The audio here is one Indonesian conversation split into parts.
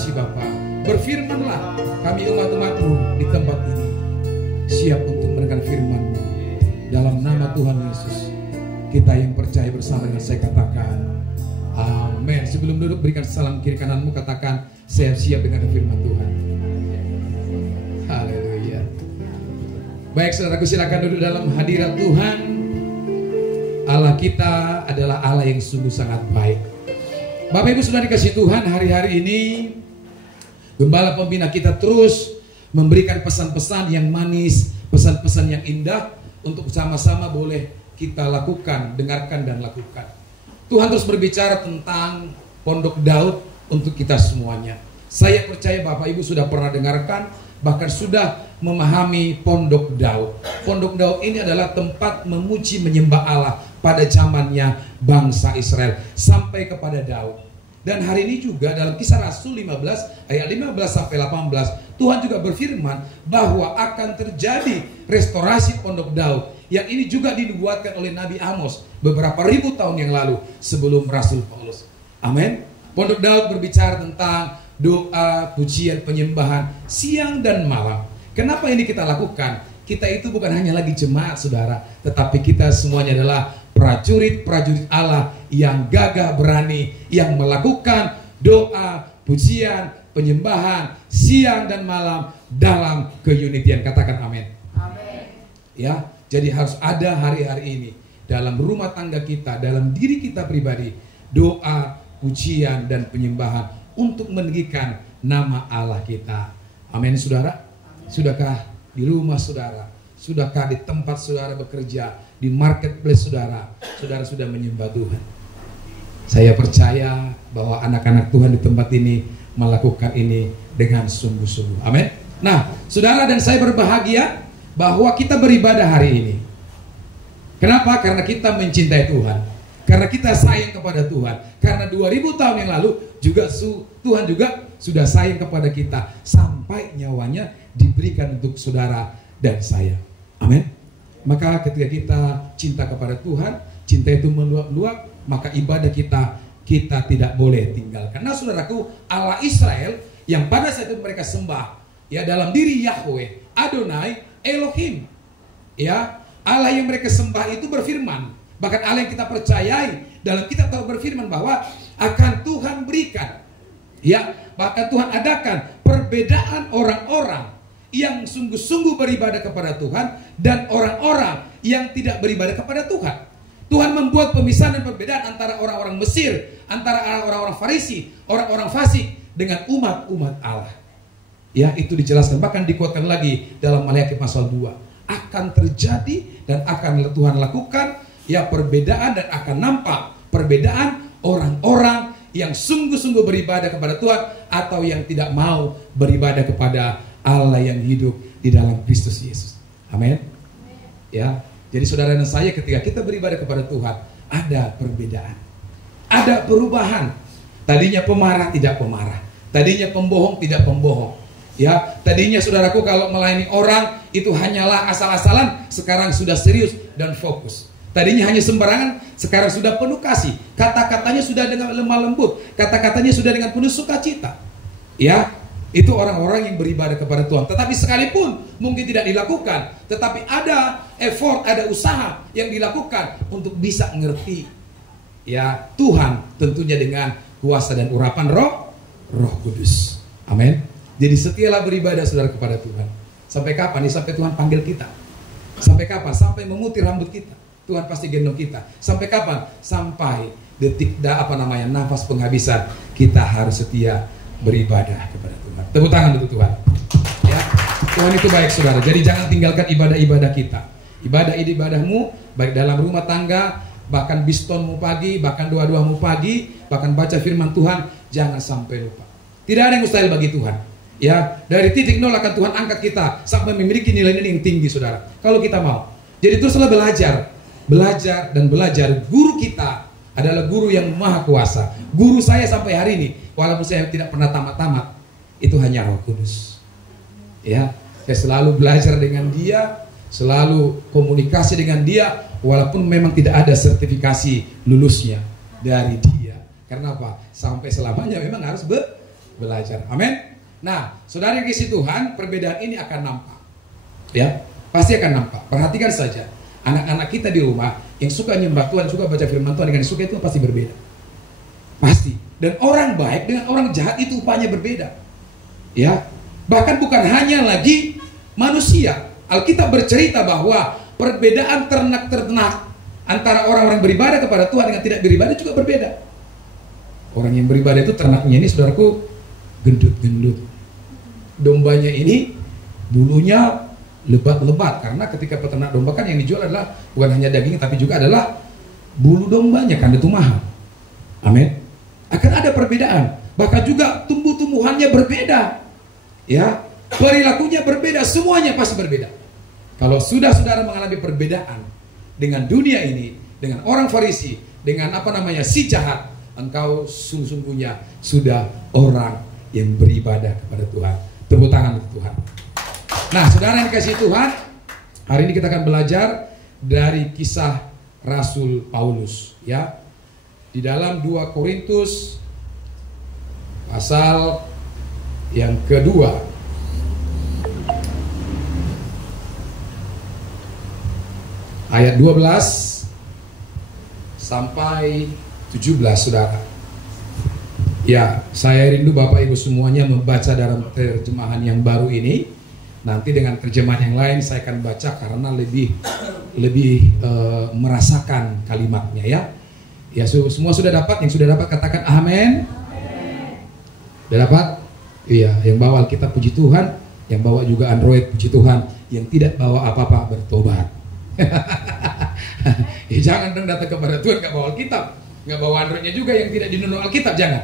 kasih Bapa. Berfirmanlah, kami umat-umat-Mu di tempat ini siap untuk mendengar firman-Mu. Dalam nama Tuhan Yesus, kita yang percaya bersama dengan saya katakan amin. Sebelum duduk, berikan salam kiri kananmu, katakan saya siap dengan firman Tuhan. Haleluya. Baik saudaraku, silakan duduk dalam hadirat Tuhan. Allah kita adalah Allah yang sungguh sangat baik. Bapak Ibu sudah dikasih Tuhan, hari-hari ini Gembala Pembina kita terus memberikan pesan-pesan yang manis, pesan-pesan yang indah untuk sama-sama boleh kita lakukan, dengarkan dan lakukan. Tuhan terus berbicara tentang Pondok Daud untuk kita semuanya. Saya percaya Bapak Ibu sudah pernah dengarkan, bahkan sudah memahami Pondok Daud. Pondok Daud ini adalah tempat memuji menyembah Allah pada zamannya bangsa Israel sampai kepada Daud. Dan hari ini juga dalam Kisah Rasul 15 ayat 15 sampai 18 Tuhan juga berfirman bahwa akan terjadi restorasi Pondok Daud, yang ini juga dinubuatkan oleh Nabi Amos beberapa ribu tahun yang lalu sebelum Rasul Paulus. Amin. Pondok Daud berbicara tentang doa, pujian, penyembahan siang dan malam. Kenapa ini kita lakukan? Kita itu bukan hanya lagi jemaat saudara, tetapi kita semuanya adalah prajurit-prajurit Allah yang gagah berani, yang melakukan doa, pujian, penyembahan siang dan malam dalam keunitian. Katakan amin. Amin. Ya, jadi harus ada hari-hari ini dalam rumah tangga kita, dalam diri kita pribadi, doa, pujian dan penyembahan untuk meninggikan nama Allah kita. Amin saudara. Sudahkah di rumah saudara? Sudahkah di tempat saudara bekerja, di marketplace saudara, saudara sudah menyembah Tuhan? Saya percaya bahwa anak-anak Tuhan di tempat ini melakukan ini dengan sungguh-sungguh. Amin. Nah, saudara dan saya berbahagia bahwa kita beribadah hari ini. Kenapa? Karena kita mencintai Tuhan. Karena kita sayang kepada Tuhan. Karena 2000 tahun yang lalu juga Tuhan juga sudah sayang kepada kita sampai nyawanya diberikan untuk saudara dan saya. Amin. Maka ketika kita cinta kepada Tuhan, cinta itu meluap-luap, maka ibadah kita tidak boleh tinggalkan. Nah saudaraku, Allah Israel yang pada saat itu mereka sembah ya dalam diri Yahweh, Adonai, Elohim. Ya, Allah yang mereka sembah itu berfirman. Bahkan Allah yang kita percayai dalam kitab Taurat berfirman bahwa akan Tuhan berikan, ya, bahkan Tuhan adakan perbedaan orang-orang yang sungguh-sungguh beribadah kepada Tuhan dan orang-orang yang tidak beribadah kepada Tuhan. Tuhan membuat pemisahan dan perbedaan antara orang-orang Mesir, antara orang-orang Farisi, orang-orang fasik dengan umat-umat Allah. Ya, itu dijelaskan, bahkan dikuatkan lagi dalam Maleakhi pasal 2. Akan terjadi dan akan Tuhan lakukan ya perbedaan, dan akan nampak perbedaan orang-orang yang sungguh-sungguh beribadah kepada Tuhan atau yang tidak mau beribadah kepada Allah yang hidup di dalam Kristus Yesus. Amin. Ya, jadi saudara dan saya ketika kita beribadah kepada Tuhan ada perbedaan, ada perubahan. Tadinya pemarah tidak pemarah, tadinya pembohong tidak pembohong. Ya, tadinya saudaraku kalau melayani orang itu hanyalah asal-asalan, sekarang sudah serius dan fokus. Tadinya hanya sembarangan, sekarang sudah penuh kasih. Kata-katanya sudah dengan lemah lembut, kata-katanya sudah dengan penuh sukacita. Ya, itu orang-orang yang beribadah kepada Tuhan. Tetapi sekalipun mungkin tidak dilakukan, tetapi ada effort, ada usaha yang dilakukan untuk bisa mengerti ya Tuhan, tentunya dengan kuasa dan urapan Roh Kudus. Amin. Jadi setialah beribadah saudara kepada Tuhan. Sampai kapan? Sampai Tuhan panggil kita. Sampai kapan? Sampai memutih rambut kita. Tuhan pasti gendong kita. Sampai kapan? Sampai detik nafas penghabisan kita harus setia beribadah kepada Tuhan. Tepuk tangan untuk Tuhan. Ya, Tuhan itu baik saudara. Jadi jangan tinggalkan ibadah-ibadah kita. Ibadahmu baik dalam rumah tangga, bahkan bistonmu pagi, bahkan doa-doamu pagi, bahkan baca firman Tuhan, jangan sampai lupa. Tidak ada yang mustahil bagi Tuhan. Ya, dari titik nol akan Tuhan angkat kita sampai memiliki nilai-nilai yang tinggi saudara. Kalau kita mau. Jadi teruslah belajar dan belajar. Guru kita adalah guru yang maha kuasa. Guru saya sampai hari ini, walaupun saya tidak pernah tamat-tamat, itu hanya Roh Kudus. Ya, saya selalu belajar dengan dia, selalu komunikasi dengan dia, walaupun memang tidak ada sertifikasi lulusnya dari dia. Karena apa? Sampai selamanya memang harus belajar. Amin. Nah, saudara yang kasih Tuhan, perbedaan ini akan nampak. Ya, pasti akan nampak. Perhatikan saja, anak-anak kita di rumah yang suka nyembah Tuhan, suka baca firman Tuhan dengan suka itu pasti berbeda. Pasti. Dan orang baik dengan orang jahat itu upahnya berbeda. Ya, bahkan bukan hanya lagi manusia. Alkitab bercerita bahwa perbedaan ternak-ternak antara orang-orang beribadah kepada Tuhan dengan tidak beribadah juga berbeda. Orang yang beribadah itu ternaknya ini, saudaraku, gendut-gendut. Dombanya ini bulunya lebat-lebat, karena ketika peternak domba kan yang dijual adalah bukan hanya daging tapi juga adalah bulu dombanya, kan itu mahal. Amin. Akan ada perbedaan, bahkan juga tumbuh-tumbuhannya berbeda. Ya, perilakunya berbeda, semuanya pasti berbeda. Kalau sudah saudara mengalami perbedaan dengan dunia ini, dengan orang Farisi, dengan si jahat, engkau sungguhnya sudah orang yang beribadah kepada Tuhan. Tepuk tangan untuk Tuhan. Nah, saudara yang dikasihi Tuhan, hari ini kita akan belajar dari kisah Rasul Paulus, ya. Di dalam 2 Korintus pasal yang kedua, ayat 12 sampai 17, saudara. Ya, saya rindu Bapak Ibu semuanya membaca dalam terjemahan yang baru ini. Nanti dengan terjemahan yang lain saya akan baca karena lebih merasakan kalimatnya, ya. Ya, semua sudah dapat? Yang sudah dapat katakan amin. Sudah dapat? Iya, yang bawa Alkitab puji Tuhan, yang bawa juga Android puji Tuhan, yang tidak bawa apa-apa bertobat. Ya, jangan dong datang kepada Tuhan nggak bawa Alkitab, nggak bawa Androidnya juga yang tidak dinunung Alkitab, jangan.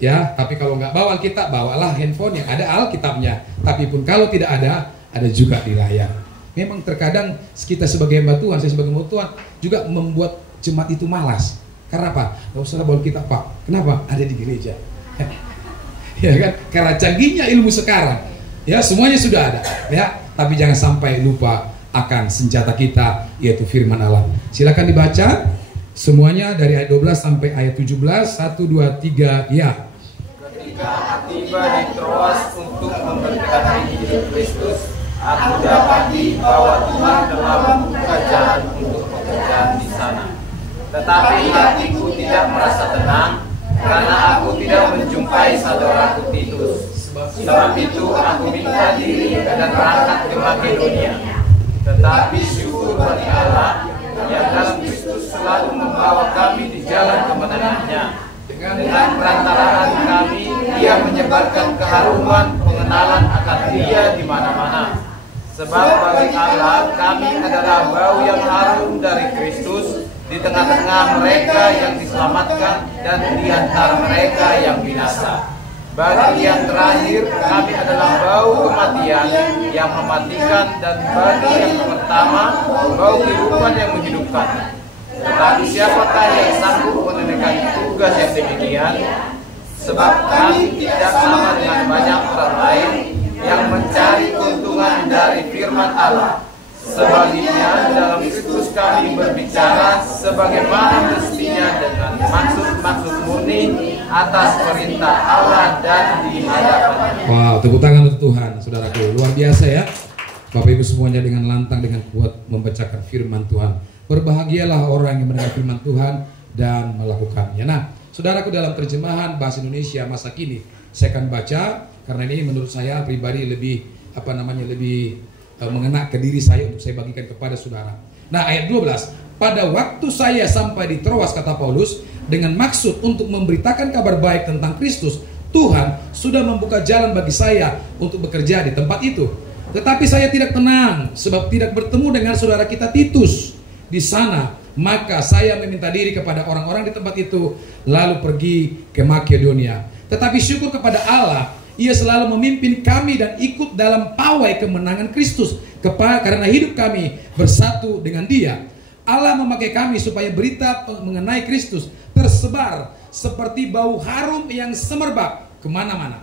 Ya, tapi kalau nggak bawa Alkitab, bawalah handphone yang ada Alkitabnya. Tapi pun kalau tidak ada juga di layar. Memang terkadang kita sebagai hamba Tuhan, saya sebagai hamba Tuhan juga membuat jemaat itu malas. Karena apa? Nggak usah bawa Alkitab, Pak. Kenapa? Ada di gereja. Ya kan? Karena canggihnya ilmu sekarang. Ya, semuanya sudah ada. Ya, tapi jangan sampai lupa akan senjata kita, yaitu firman Allah. Silakan dibaca semuanya dari ayat 12 sampai ayat 17. 1, 2, 3, ya. Ketika tiba di Troas untuk memberitakan Injil Kristus, aku dapati bahwa Tuhan telah membuka jalan untuk pekerjaan di sana. Tetapi hatiku tidak merasa tenang, karena aku tidak menjumpai saudaraku Titus. Sebab itu aku minta diri dan berangkat ke Makedonia. Tetapi syukur bagi Allah yang dalam Kristus selalu membawa kami di jalan kemenangannya. Dengan perantaraan kami, Dia menyebarkan keharuman pengenalan akan Dia di mana-mana. Sebab bagi Allah kami adalah bau yang harum dari Kristus di tengah-tengah mereka yang diselamatkan dan di antara mereka yang binasa. Bagi yang terakhir kami adalah bau kematian yang mematikan, dan bagi yang pertama bau kehidupan yang menghidupkan. Tetapi siapakah yang sanggup menunaikan tugas yang demikian? Sebab kami tidak sama dengan banyak orang lain yang mencari keuntungan dari firman Allah. Sebaliknya dalam Kristus kami berbicara sebagaimana mestinya dengan maksud-maksud murni atas perintah Allah dan di hadapannya. Wow, tepuk tangan untuk Tuhan, saudaraku. Luar biasa ya. Bapak Ibu semuanya dengan lantang, dengan kuat membacakan firman Tuhan. Berbahagialah orang yang mendengar firman Tuhan dan melakukannya. Nah, saudaraku, dalam terjemahan bahasa Indonesia masa kini saya akan baca karena ini menurut saya pribadi lebih mengena ke diri saya untuk saya bagikan kepada saudara. Nah, ayat 12. Pada waktu saya sampai di Troas, kata Paulus, dengan maksud untuk memberitakan kabar baik tentang Kristus, Tuhan sudah membuka jalan bagi saya untuk bekerja di tempat itu. Tetapi saya tidak tenang sebab tidak bertemu dengan saudara kita Titus di sana. Maka saya meminta diri kepada orang-orang di tempat itu, lalu pergi ke Makedonia. Tetapi syukur kepada Allah, Ia selalu memimpin kami dan ikut dalam pawai kemenangan Kristus, karena hidup kami bersatu dengan Dia. Allah memakai kami supaya berita mengenai Kristus tersebar seperti bau harum yang semerbak kemana-mana.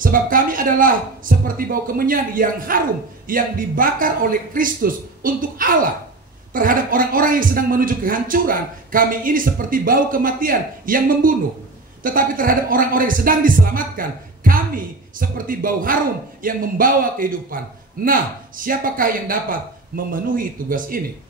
Sebab kami adalah seperti bau kemenyan yang harum yang dibakar oleh Kristus untuk Allah. Terhadap orang-orang yang sedang menuju kehancuran, kami ini seperti bau kematian yang membunuh. Tetapi terhadap orang-orang yang sedang diselamatkan, kami seperti bau harum yang membawa kehidupan. Nah, siapakah yang dapat memenuhi tugas ini?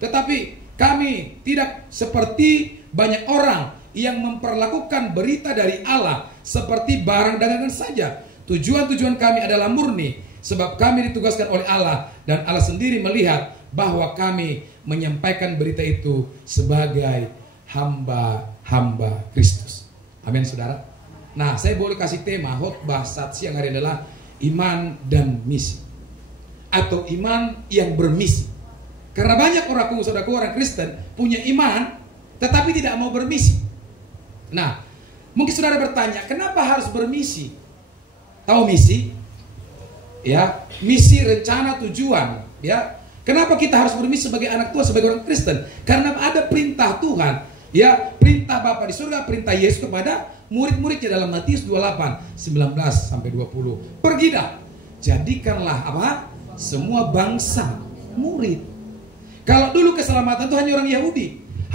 Tetapi kami tidak seperti banyak orang yang memperlakukan berita dari Allah seperti barang dagangan saja. Tujuan-tujuan kami adalah murni, sebab kami ditugaskan oleh Allah, dan Allah sendiri melihat bahwa kami menyampaikan berita itu sebagai hamba-hamba Kristus. Amin, saudara. Nah, saya boleh kasih tema khotbah saat siang hari adalah iman dan misi, atau iman yang bermisi. Karena banyak saudaraku orang Kristen punya iman tetapi tidak mau bermisi. Nah, mungkin saudara bertanya, kenapa harus bermisi? Tahu misi? Ya, misi, rencana, tujuan. Ya, kenapa kita harus bermisi sebagai anak Tuhan, sebagai orang Kristen? Karena ada perintah Tuhan. Ya, perintah Bapa di surga, perintah Yesus kepada murid-muridnya dalam Matius 28, 19 sampai 20. Pergilah, jadikanlah apa? Semua bangsa murid. Kalau dulu keselamatan itu hanya orang Yahudi,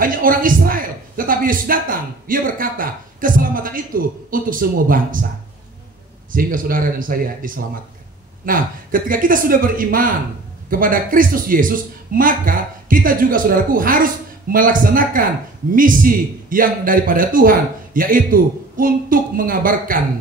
hanya orang Israel. Tetapi Yesus datang, dia berkata, keselamatan itu untuk semua bangsa. Sehingga saudara dan saya diselamatkan. Nah, ketika kita sudah beriman kepada Kristus Yesus, maka kita juga, saudaraku, harus melaksanakan misi yang daripada Tuhan, yaitu untuk mengabarkan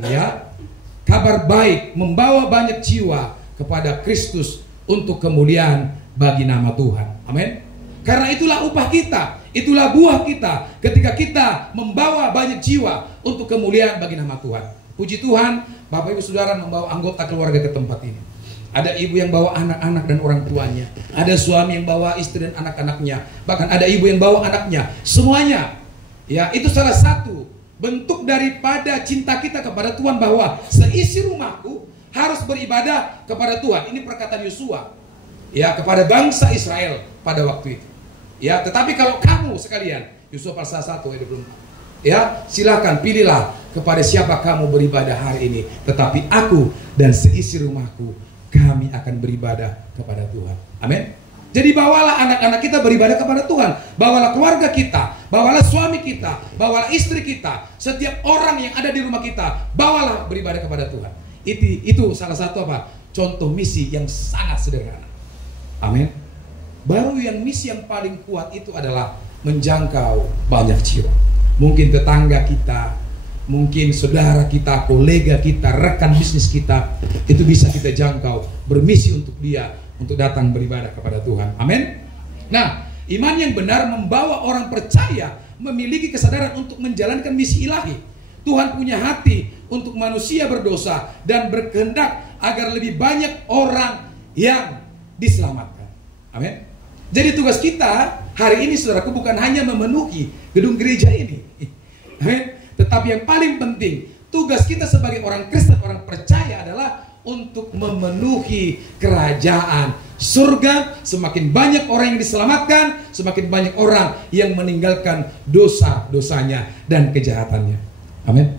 kabar baik, membawa banyak jiwa kepada Kristus untuk kemuliaan bagi nama Tuhan. Amin. Karena itulah upah kita, itulah buah kita ketika kita membawa banyak jiwa untuk kemuliaan bagi nama Tuhan. Puji Tuhan, Bapak Ibu Saudara membawa anggota keluarga ke tempat ini. Ada ibu yang bawa anak-anak dan orang tuanya, ada suami yang bawa istri dan anak-anaknya, bahkan ada ibu yang bawa anaknya. Semuanya, ya, itu salah satu bentuk daripada cinta kita kepada Tuhan, bahwa seisi rumahku harus beribadah kepada Tuhan. Ini perkataan Yosua, ya, kepada bangsa Israel pada waktu itu. Ya, tetapi kalau kamu sekalian, Yosua pasal 1 ayat 24, ya, silakan pilihlah kepada siapa kamu beribadah hari ini, tetapi aku dan seisi rumahku, kami akan beribadah kepada Tuhan. Amin. Jadi bawalah anak-anak kita beribadah kepada Tuhan, bawalah keluarga kita, bawalah suami kita, bawalah istri kita, setiap orang yang ada di rumah kita, bawalah beribadah kepada Tuhan. Itu salah satu apa? Contoh misi yang sangat sederhana. Amin. Baru yang misi yang paling kuat itu adalah menjangkau banyak jiwa. Mungkin tetangga kita, mungkin saudara kita, kolega kita, rekan bisnis kita, itu bisa kita jangkau, bermisi untuk dia, untuk datang beribadah kepada Tuhan. Amin. Nah, iman yang benar membawa orang percaya memiliki kesadaran untuk menjalankan misi ilahi. Tuhan punya hati untuk manusia berdosa dan berkehendak agar lebih banyak orang yang diselamatkan. Amin. Jadi tugas kita hari ini, saudaraku, bukan hanya memenuhi gedung gereja ini. Amin. Tetapi yang paling penting, tugas kita sebagai orang Kristen, orang percaya adalah untuk memenuhi kerajaan surga. Semakin banyak orang yang diselamatkan, semakin banyak orang yang meninggalkan dosa-dosanya dan kejahatannya. Amin.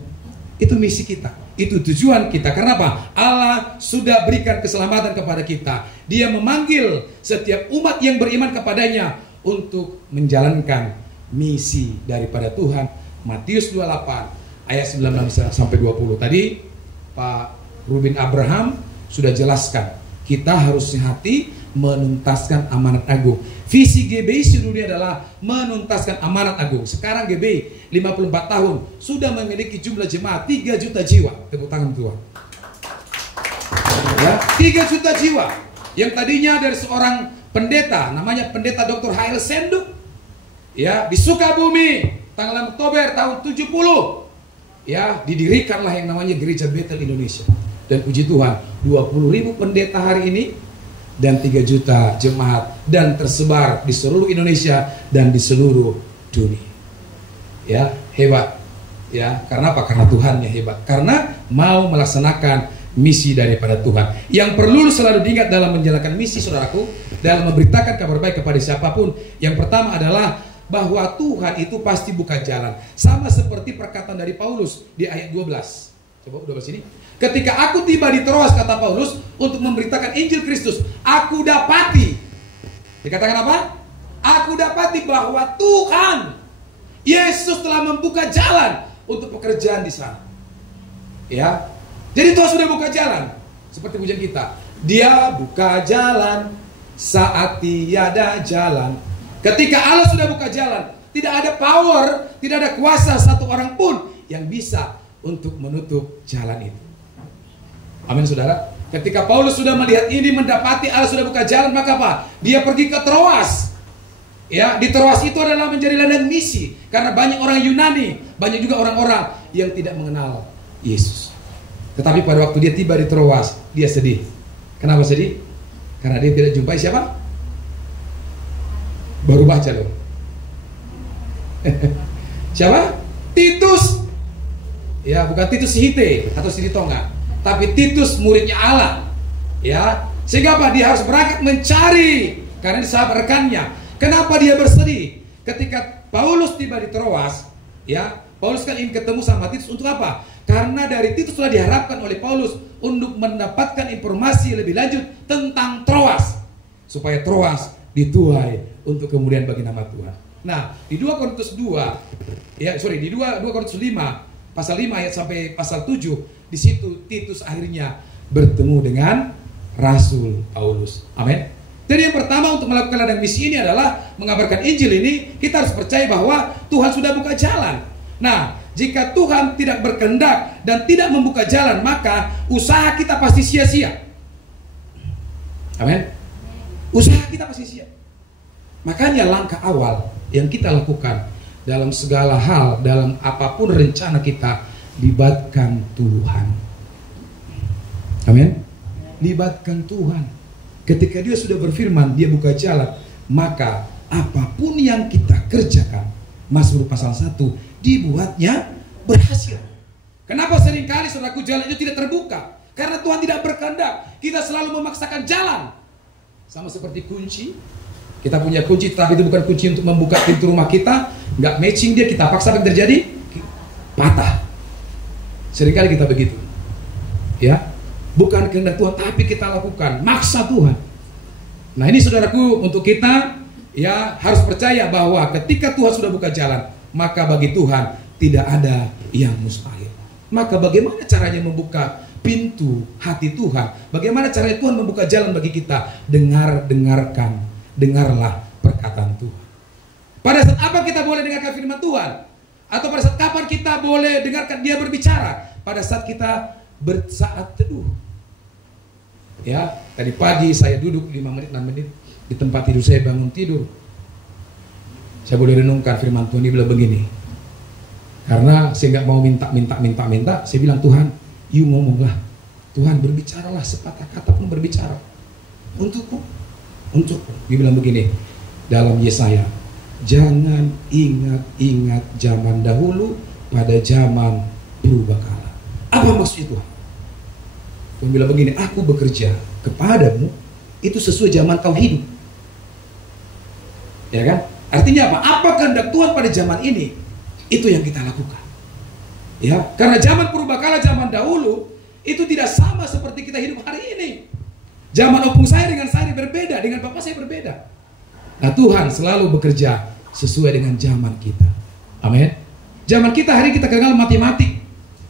Itu misi kita. Itu tujuan kita. Karena apa? Allah sudah berikan keselamatan kepada kita. Dia memanggil setiap umat yang beriman kepadanya untuk menjalankan misi daripada Tuhan. Matius 28 ayat 19 sampai 20. Tadi Pak Ruben Abraham sudah jelaskan, kita harus hati menuntaskan amanat agung. Visi GBI seluruh dunia adalah menuntaskan amanat agung. Sekarang GBI 54 tahun sudah memiliki jumlah jemaat 3 juta jiwa. Tepuk tangan Tuhan. Ya, 3 juta jiwa. Yang tadinya dari seorang pendeta, namanya pendeta Dr. H.L. Senduk, ya, di Sukabumi tanggal Oktober tahun 70, ya, didirikanlah yang namanya Gereja Bethel Indonesia. Dan puji Tuhan, 20.000 pendeta hari ini dan 3 juta jemaat, dan tersebar di seluruh Indonesia dan di seluruh dunia. Ya, hebat. Ya, karena apa? Karena Tuhannya hebat. Karena mau melaksanakan misi daripada Tuhan. Yang perlu selalu diingat dalam menjalankan misi, saudaraku, dalam memberitakan kabar baik kepada siapapun, yang pertama adalah bahwa Tuhan itu pasti buka jalan. Sama seperti perkataan dari Paulus di ayat 12. Coba 12 ini. Ketika aku tiba di Troas, kata Paulus, untuk memberitakan Injil Kristus, aku dapati. Dikatakan apa? Aku dapati bahwa Tuhan Yesus telah membuka jalan untuk pekerjaan di sana. Ya. Jadi Tuhan sudah buka jalan. Seperti pujian kita, Dia buka jalan saat tiada jalan. Ketika Allah sudah buka jalan, tidak ada power, tidak ada kuasa satu orang pun yang bisa untuk menutup jalan itu. Amin saudara. Ketika Paulus sudah melihat ini, mendapati Allah sudah buka jalan, maka apa? Dia pergi ke Troas. Ya, di Troas itu adalah menjadi ladang misi, karena banyak orang Yunani, banyak juga orang-orang yang tidak mengenal Yesus. Tetapi pada waktu dia tiba di Troas, dia sedih. Kenapa sedih? Karena dia tidak jumpai siapa? Baru baca loh. Siapa? Titus. Ya, bukan Titus Hite atau Silitonga, tapi Titus muridnya Allah. Ya, sehingga apa? Dia harus berangkat mencari, karena di sahabat rekannya. Kenapa dia bersedih? Ketika Paulus tiba di Troas, ya, Paulus kan ingin ketemu sama Titus untuk apa? Karena dari Titus telah diharapkan oleh Paulus untuk mendapatkan informasi lebih lanjut tentang Troas, supaya Troas dituai untuk kemudian bagi nama Tuhan. Nah, di 2 Korintus 2, di 2 Korintus 5, pasal 5 ayat sampai pasal 7, di situ Titus akhirnya bertemu dengan Rasul Paulus. Amin. Jadi yang pertama untuk melakukan ladang misi ini adalah mengabarkan Injil ini, kita harus percaya bahwa Tuhan sudah buka jalan. Nah, jika Tuhan tidak berkehendak dan tidak membuka jalan, maka usaha kita pasti sia-sia. Amin. Usaha kita pasti sia. Makanya langkah awal yang kita lakukan dalam segala hal, dalam apapun rencana kita, libatkan Tuhan. Amin. Libatkan Tuhan. Ketika Dia sudah berfirman, Dia buka jalan, maka apapun yang kita kerjakan, Mazmur pasal 1, dibuatnya berhasil. Kenapa seringkali saudaraku jalan itu tidak terbuka? Karena Tuhan tidak berkehendak. Kita selalu memaksakan jalan. Sama seperti kunci. Kita punya kunci, tapi itu bukan kunci untuk membuka pintu rumah kita. Nggak matching dia, kita paksa, apa yang terjadi? Patah. Seringkali kita begitu. Ya, bukan kehendak Tuhan, tapi kita lakukan, maksa Tuhan. Nah ini saudaraku, untuk kita ya harus percaya bahwa ketika Tuhan sudah buka jalan, maka bagi Tuhan tidak ada yang mustahil. Maka bagaimana caranya membuka pintu hati Tuhan? Bagaimana caranya Tuhan membuka jalan bagi kita? Dengarlah perkataan Tuhan. Pada saat apa kita boleh dengarkan firman Tuhan? Atau pada saat kapan kita boleh dengarkan Dia berbicara? Pada saat kita bersaat teduh. Ya, tadi pagi saya duduk 5 menit, 6 menit di tempat tidur saya, bangun tidur. Saya boleh renungkan firman Tuhan. Dia bilang begini. Karena saya nggak mau minta. Saya bilang, Tuhan, you ngomonglah. Tuhan, berbicaralah, sepatah kata pun berbicara. Untukku. Dia bilang begini dalam Yesaya, jangan ingat zaman dahulu pada zaman purbakala. Apa maksudnya Tuhan? Tuhan bilang begini, aku bekerja kepadamu itu sesuai zaman kau hidup. Ya kan? Artinya apa? Apa kehendak Tuhan pada zaman ini? Itu yang kita lakukan. Ya, karena zaman purbakala, zaman dahulu itu tidak sama seperti kita hidup hari ini. Zaman opung saya dengan saya berbeda, dengan bapak saya berbeda. Nah, Tuhan selalu bekerja sesuai dengan zaman kita. Amin. Zaman kita hari kita kenal matematik.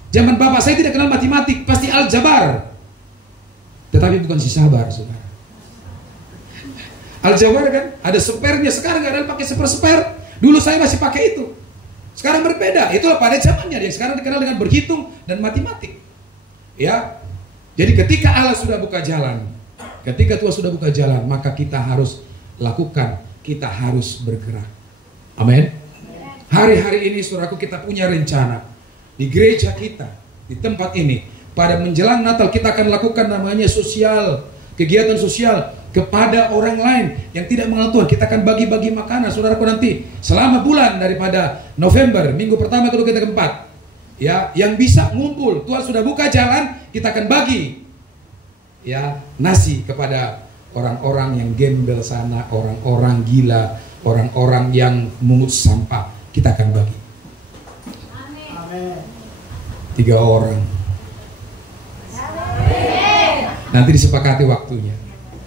Zaman bapak saya tidak kenal matematik, pasti aljabar. Tetapi bukan si sabar, saudara. Aljabar kan ada sepernya, sekarang nggak ada pakai seper. Dulu saya masih pakai itu. Sekarang berbeda. Itulah pada zamannya. Yang sekarang dikenal dengan berhitung dan matematik. Ya. Jadi ketika Allah sudah buka jalan, ketika Tuhan sudah buka jalan, maka kita harus lakukan, kita harus bergerak. Amin. Hari-hari ini saudaraku, kita punya rencana di gereja kita, di tempat ini. Pada menjelang Natal kita akan lakukan namanya sosial, kegiatan sosial kepada orang lain yang tidak mengenal Tuhan. Kita akan bagi-bagi makanan, saudaraku, nanti selama bulan daripada November, minggu pertama, kedua, ketiga, keempat. Ya, yang bisa ngumpul, Tuhan sudah buka jalan, kita akan bagi ya nasi kepada orang-orang yang gembel sana, orang-orang gila, orang-orang yang mungut sampah. Kita akan bagi. Amin. 3 orang. Amin. Nanti disepakati waktunya.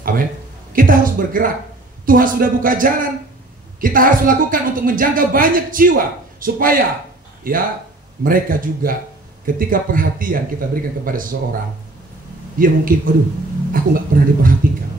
Amin. Kita harus bergerak. Tuhan sudah buka jalan. Kita harus lakukan untuk menjangkau banyak jiwa supaya ya mereka juga ketika perhatian kita berikan kepada seseorang, dia mungkin, aduh, aku nggak pernah diperhatikan.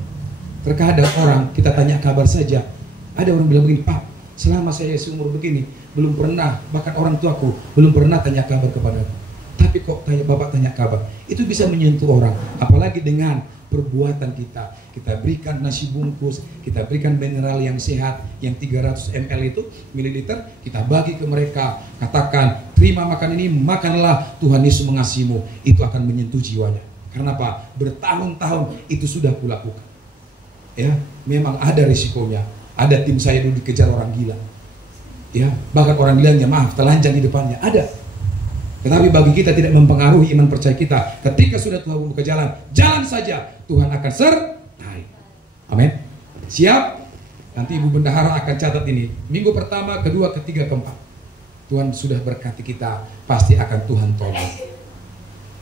Terkadang orang kita tanya kabar saja, ada orang bilang begini, Pak, selama saya seumur begini belum pernah, bahkan orang tuaku belum pernah tanya kabar kepadaku. Tapi kok Bapak tanya kabar, itu bisa menyentuh orang. Apalagi dengan perbuatan kita. Kita berikan nasi bungkus, kita berikan mineral yang sehat, yang 300 ml itu, mililiter, kita bagi ke mereka. Katakan, terima makan ini, makanlah, Tuhan Yesus mengasihimu. Itu akan menyentuh jiwanya. Karena apa? Bertahun-tahun itu sudah kulakukan. Ya, memang ada risikonya. Ada tim saya dulu dikejar orang gila. Ya, bahkan orang gilanya, maaf, telanjang di depannya. Ada. Tetapi bagi kita tidak mempengaruhi iman percaya kita. Ketika sudah Tuhan membuka jalan, jalan saja, Tuhan akan sertai. Amin. Siap? Nanti Ibu Bendahara akan catat ini. Minggu pertama, kedua, ketiga, keempat. Tuhan sudah berkati kita, pasti akan Tuhan tolong.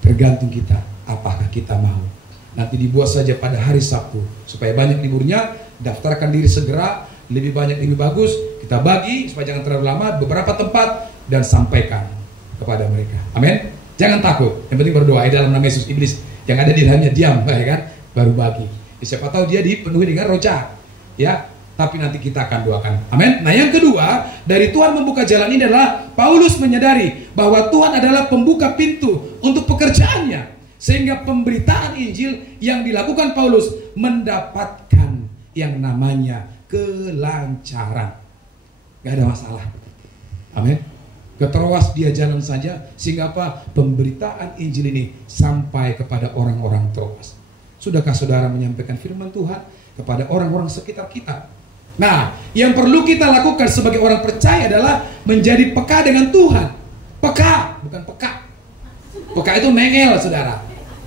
Tergantung kita, apakah kita mau. Nanti dibuat saja pada hari Sabtu, supaya banyak liburnya. Daftarkan diri segera, lebih banyak lebih bagus. Kita bagi supaya jangan terlalu lama, beberapa tempat, dan sampaikan kepada mereka. Amin. Jangan takut. Yang penting berdoa dalam nama Yesus. Iblis yang ada di dalamnya diam, ya kan? Baru bagi. Siapa tahu dia dipenuhi dengan roh jahat. Ya, tapi nanti kita akan doakan. Amin. Nah, yang kedua, dari Tuhan membuka jalan ini adalah Paulus menyadari bahwa Tuhan adalah pembuka pintu untuk pekerjaannya. Sehingga pemberitaan Injil yang dilakukan Paulus mendapatkan yang namanya kelancaran. Gak ada masalah. Amin. Keteruas dia jalan saja, sehingga apa? Pemberitaan Injil ini sampai kepada orang-orang Troas. Sudahkah saudara menyampaikan firman Tuhan kepada orang-orang sekitar kita? Nah, yang perlu kita lakukan sebagai orang percaya adalah menjadi peka dengan Tuhan. Peka, bukan peka. Peka itu nengel, saudara.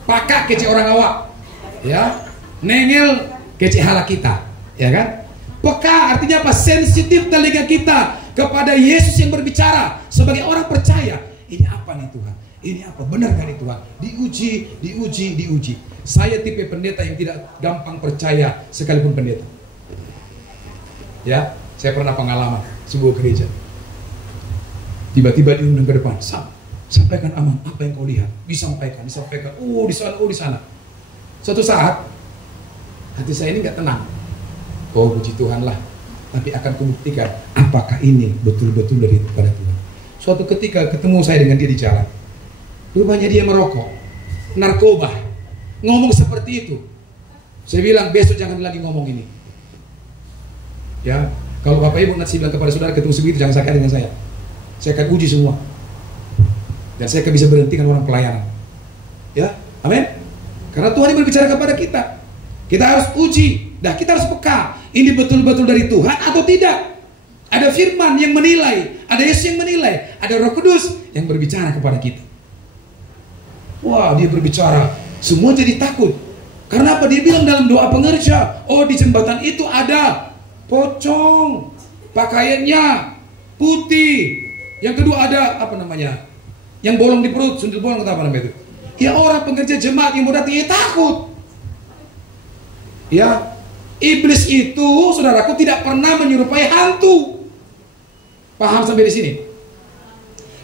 Peka kece orang awak, ya. Nengel kece hala kita, ya kan? Peka artinya apa? Sensitif telinga kita kepada Yesus yang berbicara. Sebagai orang percaya, ini apa nih Tuhan? Ini apa? Benar kan Tuhan? Diuji. Saya tipe pendeta yang tidak gampang percaya sekalipun pendeta. Ya, saya pernah pengalaman sebuah gereja. Tiba-tiba diundang ke depan, sampaikan aman, apa yang kau lihat? Disampaikan. Oh, di sana. Suatu saat hati saya ini nggak tenang. Oh, puji Tuhan lah. Tapi akan kubuktikan apakah ini betul-betul daripada Tuhan. Suatu ketika ketemu saya dengan dia di jalan. Rupanya dia merokok, narkoba, ngomong seperti itu. Saya bilang besok jangan lagi ngomong ini. Ya, kalau Bapak Ibu nanti bilang kepada saudara ketemu sebegitu, jangan sakit dengan saya. Saya akan uji semua. Dan saya akan bisa berhentikan orang pelayanan. Ya, amin. Karena Tuhan yang berbicara kepada kita. Kita harus uji. Nah, kita harus peka. Ini betul-betul dari Tuhan atau tidak? Ada firman yang menilai, ada Yesus yang menilai, ada Roh Kudus yang berbicara kepada kita. Wah, dia berbicara, semua jadi takut. Karena apa? Dia bilang dalam doa pengerja, oh di jembatan itu ada pocong, pakaiannya putih. Yang kedua ada apa namanya? Yang bolong di perut, sundel bolong atau apa namanya itu? Ya orang pengerja jemaat yang mau datang, ya takut. Ya, iblis itu, saudaraku, tidak pernah menyerupai hantu. Paham sampai di sini?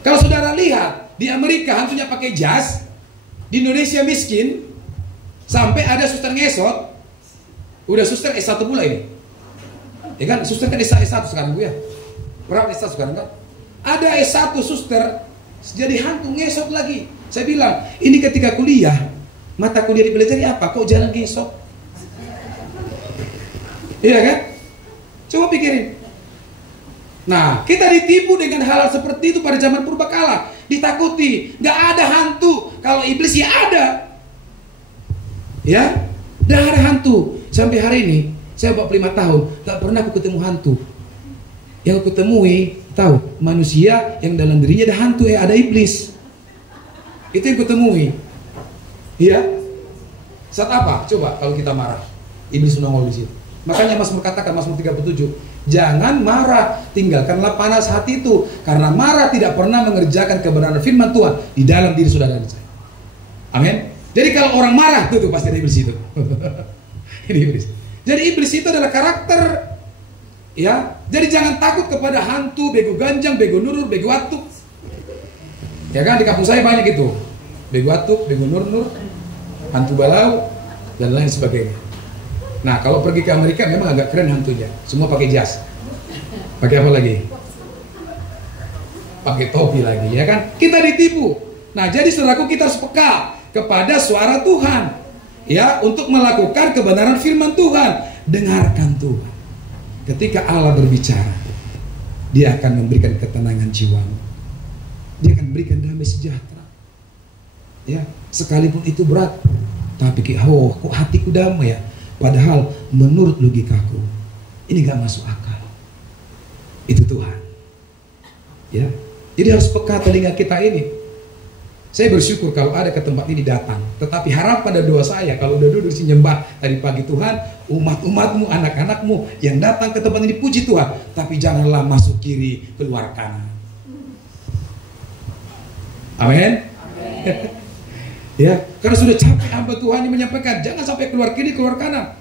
Kalau saudara lihat di Amerika hantunya pakai jas, di Indonesia miskin, sampai ada suster ngesot. Udah suster S1 pula ini. Ya kan, suster kan S1 sekarang Bu ya. Berapa S1 sekarang kan? Ada S1 suster jadi hantu ngesot lagi. Saya bilang, ini ketika kuliah, mata kuliah dipelajari apa? Kok jalan ngesot? Iya kan? Coba pikirin. Nah, kita ditipu dengan hal seperti itu pada zaman purbakala. Ditakuti, gak ada hantu. Kalau iblis ya ada. Ya, gak ada hantu. Sampai hari ini, saya 45 tahun, gak pernah aku ketemu hantu. Yang aku temui, tahu, manusia yang dalam dirinya ada hantu, ada iblis. Itu yang aku temui. Iya. Saat apa? Coba kalau kita marah, iblis nongol di situ. Makanya Mazmur katakan, Mazmur 37, jangan marah, tinggalkanlah panas hati itu. Karena marah tidak pernah mengerjakan kebenaran firman Tuhan di dalam diri saudara dan saya. Amin. Jadi kalau orang marah, tuh pasti ada iblis itu. Ini iblis. Jadi iblis itu adalah karakter. Ya, jadi jangan takut kepada hantu, bego ganjang, bego nurul, bego atuk. Ya kan, di kampung saya banyak itu. Bego atuk, bego nur-nur, hantu balau, dan lain sebagainya. Nah, kalau pergi ke Amerika memang agak keren hantunya. Semua pakai jas. Pakai apa lagi? Pakai topi lagi, ya kan? Kita ditipu. Nah, jadi saudaraku, kita harus peka kepada suara Tuhan, ya, untuk melakukan kebenaran firman Tuhan. Dengarkan Tuhan. Ketika Allah berbicara, Dia akan memberikan ketenangan jiwamu. Dia akan memberikan damai sejahtera. Ya, sekalipun itu berat, tapi kok hatiku damai ya. Padahal menurut logikaku ini gak masuk akal. Itu Tuhan. Ya, jadi harus peka telinga kita ini. Saya bersyukur kalau ada ke tempat ini datang. Tetapi harapan dan doa saya kalau udah duduk di sini nyembah tadi pagi, Tuhan, umat-umatmu, anak-anakmu yang datang ke tempat ini puji Tuhan, tapi janganlah masuk kiri keluar kanan. Amin. Ya, karena sudah capek hamba Tuhan ini menyampaikan, jangan sampai keluar kiri keluar kanan.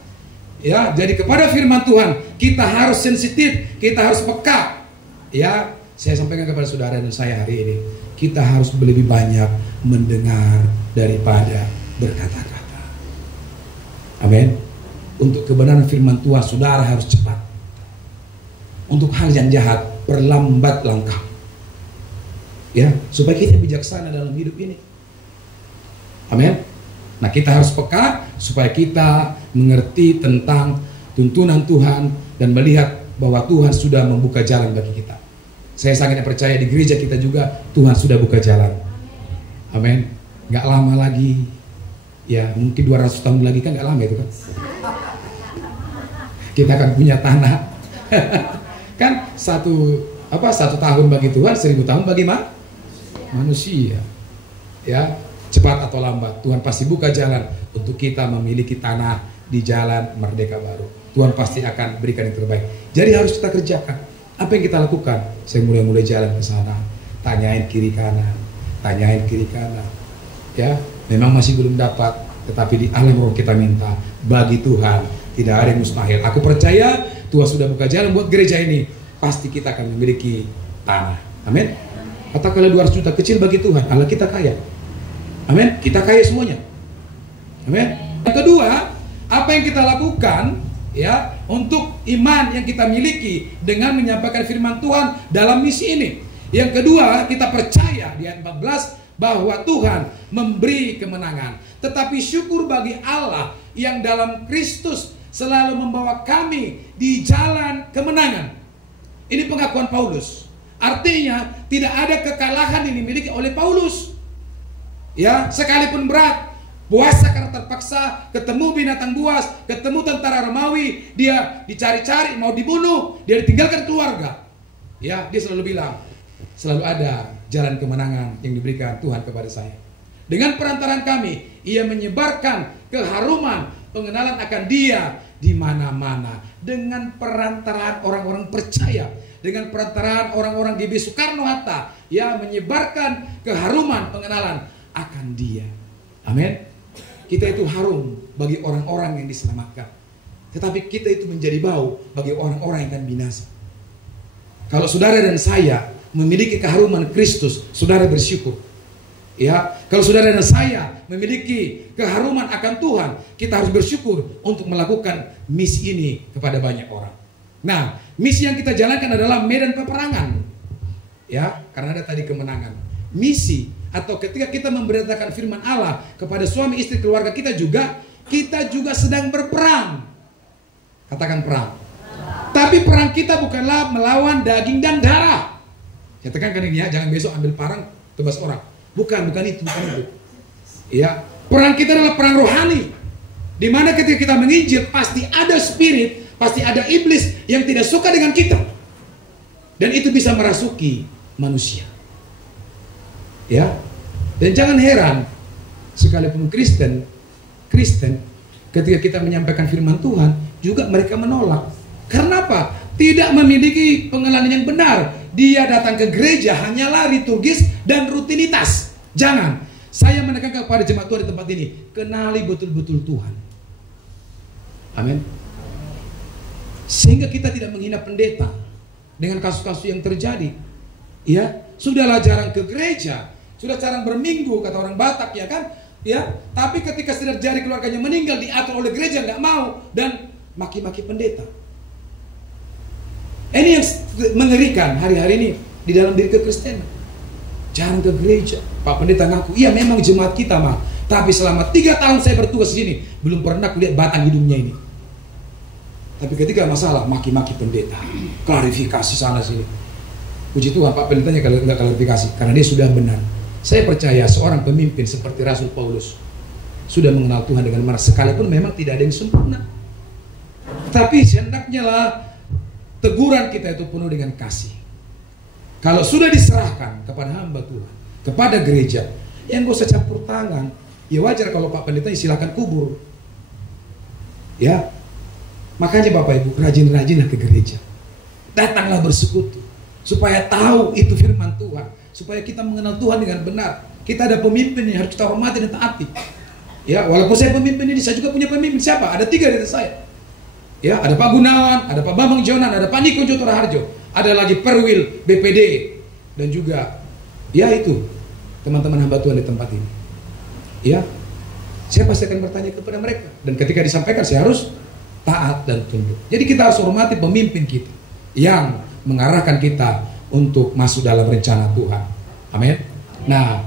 Ya, jadi kepada firman Tuhan kita harus sensitif, kita harus peka. Ya, saya sampaikan kepada saudara dan saya hari ini, kita harus lebih banyak mendengar daripada berkata-kata. Amin. Untuk kebenaran firman Tuhan, saudara harus cepat. Untuk hal yang jahat, perlambat langkah. Ya, supaya kita bijaksana dalam hidup ini. Amin. Nah, kita harus peka supaya kita mengerti tentang tuntunan Tuhan dan melihat bahwa Tuhan sudah membuka jalan bagi kita. Saya sangat percaya di gereja kita juga Tuhan sudah buka jalan. Amin. Gak lama lagi, ya mungkin 200 tahun lagi, kan gak lama itu kan. Kita akan punya tanah. Kan satu tahun bagi Tuhan, 1000 tahun bagi manusia. Ya, cepat atau lambat Tuhan pasti buka jalan untuk kita memiliki tanah di jalan merdeka baru. Tuhan pasti akan berikan yang terbaik. Jadi harus kita kerjakan. Apa yang kita lakukan? Saya mulai jalan ke sana, tanyain kiri kanan. Ya, memang masih belum dapat, tetapi di alam roh kita minta. Bagi Tuhan tidak ada yang mustahil. Aku percaya Tuhan sudah buka jalan buat gereja ini. Pasti kita akan memiliki tanah. Amin. Katakanlah 200 juta kecil bagi Tuhan. Allah kita kaya. Amin. Kita kaya semuanya. Amin. Yang kedua, apa yang kita lakukan ya untuk iman yang kita miliki dengan menyampaikan firman Tuhan dalam misi ini. Yang kedua, kita percaya di ayat 14 bahwa Tuhan memberi kemenangan. Tetapi syukur bagi Allah yang dalam Kristus selalu membawa kami di jalan kemenangan. Ini pengakuan Paulus. Artinya tidak ada kekalahan yang dimiliki oleh Paulus. Ya, sekalipun berat, puasa karena terpaksa, ketemu binatang buas, ketemu tentara Romawi, dia dicari-cari, mau dibunuh, dia ditinggalkan keluarga. Ya, dia selalu bilang, selalu ada jalan kemenangan yang diberikan Tuhan kepada saya. Dengan perantaraan kami, ia menyebarkan keharuman, pengenalan akan Dia di mana-mana. Dengan perantaraan orang-orang percaya, dengan perantaraan orang-orang di Soekarno-Hatta, ia menyebarkan keharuman, pengenalan akan Dia. Amin. Kita itu harum bagi orang-orang yang diselamatkan, tetapi kita itu menjadi bau bagi orang-orang yang akan binasa. Kalau saudara dan saya memiliki keharuman Kristus, saudara bersyukur. Ya, kalau saudara dan saya memiliki keharuman akan Tuhan, kita harus bersyukur untuk melakukan misi ini kepada banyak orang. Nah, misi yang kita jalankan adalah medan peperangan. Ya, karena ada tadi kemenangan. Misi atau ketika kita memberitakan firman Allah kepada suami istri keluarga kita juga sedang berperang. Katakan perang. Tapi perang kita bukanlah melawan daging dan darah. Saya tekankan ini ya, jangan besok ambil parang tebas orang. Bukan itu. Ya, perang kita adalah perang rohani. Di mana ketika kita menginjil pasti ada spirit, pasti ada iblis yang tidak suka dengan kita. Dan itu bisa merasuki manusia. Ya. Dan jangan heran, sekalipun Kristen ketika kita menyampaikan firman Tuhan juga mereka menolak. Karena apa? Tidak memiliki pengenalan yang benar. Dia datang ke gereja hanyalah liturgis dan rutinitas. Jangan. Saya menekankan kepada jemaat Tuhan di tempat ini, kenali betul-betul Tuhan. Amin. Sehingga kita tidak menghina pendeta dengan kasus-kasus yang terjadi. Ya, sudahlah jarang ke gereja. sudah jarang berminggu kata orang Batak, ya kan? Ya, tapi ketika saudara jari keluarganya meninggal diatur oleh gereja, nggak mau, dan maki-maki pendeta. Ini yang mengerikan hari-hari ini di dalam diri kekristenan. Jarang ke gereja. Pak Pendeta ngaku, iya memang jemaat kita mah, tapi selama 3 tahun saya bertugas di sini belum pernah kulihat batang hidungnya ini. Tapi ketika masalah, maki-maki pendeta, klarifikasi sana sini. Puji Tuhan, Pak Pendetanya kalau nggak klarifikasi, karena dia sudah benar. Saya percaya seorang pemimpin seperti Rasul Paulus sudah mengenal Tuhan dengan benar, sekalipun memang tidak ada yang sempurna. Tapi hendaknya lah teguran kita itu penuh dengan kasih. Kalau sudah diserahkan kepada hamba Tuhan, kepada gereja, yang gak usah campur tangan. Ya wajar kalau Pak Pendeta silakan kubur. Ya, makanya Bapak Ibu rajin-rajinlah ke gereja. Datanglah bersekutu supaya tahu itu firman Tuhan, supaya kita mengenal Tuhan dengan benar. Kita ada pemimpin yang harus kita hormati dan taati. Ya, walaupun saya pemimpin ini, saya juga punya pemimpin. Siapa? Ada 3 dari saya. Ya, ada Pak Gunawan, ada Pak Bambang Jonan, ada Pak Niko Joto Raharjo, ada lagi Perwil BPD, dan juga ya itu teman-teman hamba Tuhan di tempat ini. Ya, saya pasti akan bertanya kepada mereka, dan ketika disampaikan saya harus taat dan tunduk. Jadi kita harus hormati pemimpin kita yang mengarahkan kita untuk masuk dalam rencana Tuhan. Amin. Nah,